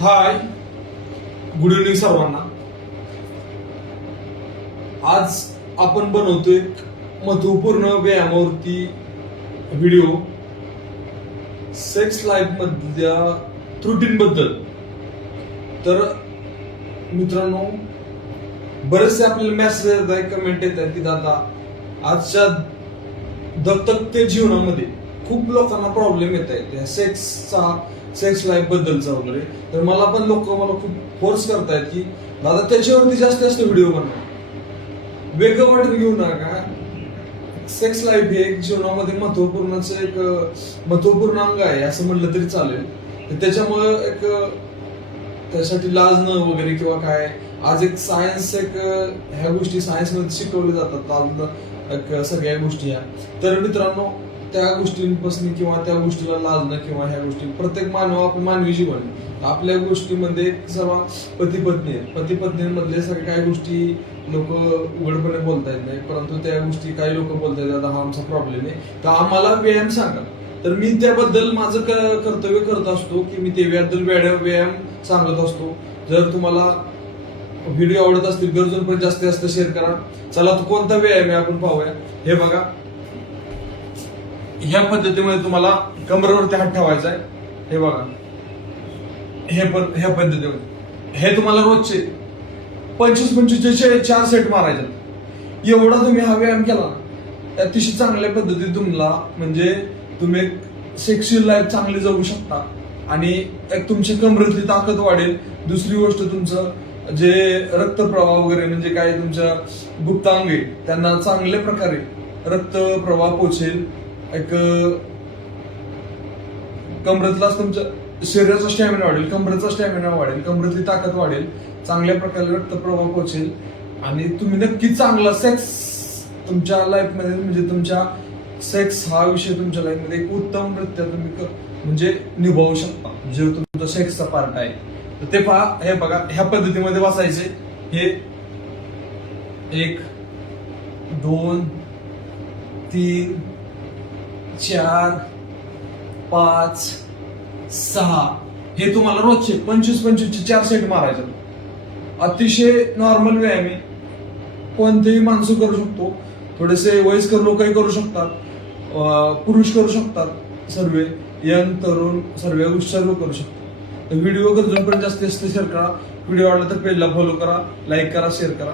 हाय, good evening सर्वांना. आज आपण बनवतोय एक महत्वपूर्ण व्यायामावरती व्हिडिओ, सेक्स लाईफ मधल्या त्रुटींबद्दल. तर मित्रांनो, बरेचसे आपल्याला मेसेज येत आहे, कमेंट येत आहे की दादा आजच्या दत्तकते जीवनामध्ये खूप लोकांना प्रॉब्लेम येत आहेत त्या सेक्स लाईफ बद्दलचा वगैरे. तर मला खूप फोर्स करतायत की दादा त्याच्यावरती जास्त व्हिडिओ बनवा, वेगळं वाटून घेऊ नका. सेक्स लाईफ हे एक जीवनामध्ये महत्वपूर्ण अंग आहे असं म्हणलं तरी चालेल. त्याच्यामुळे त्यासाठी लाजणं वगैरे किंवा काय, आज एक सायन्स, ह्या गोष्टी सायन्स मध्ये शिकवल्या जातात सगळ्या गोष्टी ह्या. तर मित्रांनो, त्या गोष्टींपासून किंवा त्या गोष्टीला लाजणं किंवा ह्या गोष्टी, प्रत्येक मानवी जीवन आपल्या गोष्टीमध्ये सर्व पती पत्नीमधले सगळ्या काही गोष्टी लोक उघडपणे बोलता येत नाही, परंतु त्या गोष्टी काही लोक बोलतात दादा हा आमचा प्रॉब्लेम आहे, तर आम्हाला व्यायाम सांगा. तर मी त्याबद्दल माझं कर्तव्य करत असतो की मी त्याबद्दल व्यायाम सांगत असतो. जर तुम्हाला व्हिडिओ आवडत असतील, गरजूंपर्यंत जास्त शेअर करा. चला, तो कोणता व्यायाम आहे आपण पाहूया. हे बघा, ह्या पद्धतीमध्ये तुम्हाला कमरेवरती हात ठेवायचा आहे. हे बघा, ह्या पद्धतीमध्ये हे तुम्हाला रोजचे 25-25 4 सेट मारायचे. एवढा तुम्ही हा व्यायाम केला ना, अतिशय चांगल्या पद्धतीने तुम्हाला म्हणजे तुम्ही सेक्शुअल लाईफ चांगली जगू शकता आणि एक तुमची कमरेतली ताकद वाढेल. दुसरी गोष्ट, तुमचं जे रक्तप्रवाह वगैरे म्हणजे काय तुमच्या गुप्तांग आहे त्यांना चांगल्या प्रकारे रक्तप्रवाह पोचेल. एक कमरेतला तुमच्या शरीराचा स्टॅमिना वाढेल, कमरेतली ताकद वाढेल, चांगल्या प्रकारे रक्तप्रवाह पोचेल आणि तुम्ही नक्की चांगला सेक्स तुमच्या लाईफ मध्ये म्हणजे तुमच्या सेक्स हा विषय तुमच्या लाईफ मध्ये एक उत्तमरित्या तुम्ही म्हणजे निभावू शकता, जे तुमचा सेक्सचा पार्ट आहे. तर ते पहा, हे बघा, ह्या पद्धतीमध्ये बसायचे. हे 1 2 3 4 5 6 हे तुम्हाला रोजचे 25-25 4 सेट मारायचे. अतिशय नॉर्मल व्यायाम आहे, कोणतेही माणसं करू शकतो. थोडेसे वयस्कर लोकही करू शकतात, पुरुष करू शकतात, सर्व यंग तरुण सर्व करू शकतात. व्हिडिओ गरजूंपर्यंत जास्तीत जास्त शेअर करा. व्हिडिओ आवडला तर पेजला फॉलो करा, लाईक करा, शेअर करा.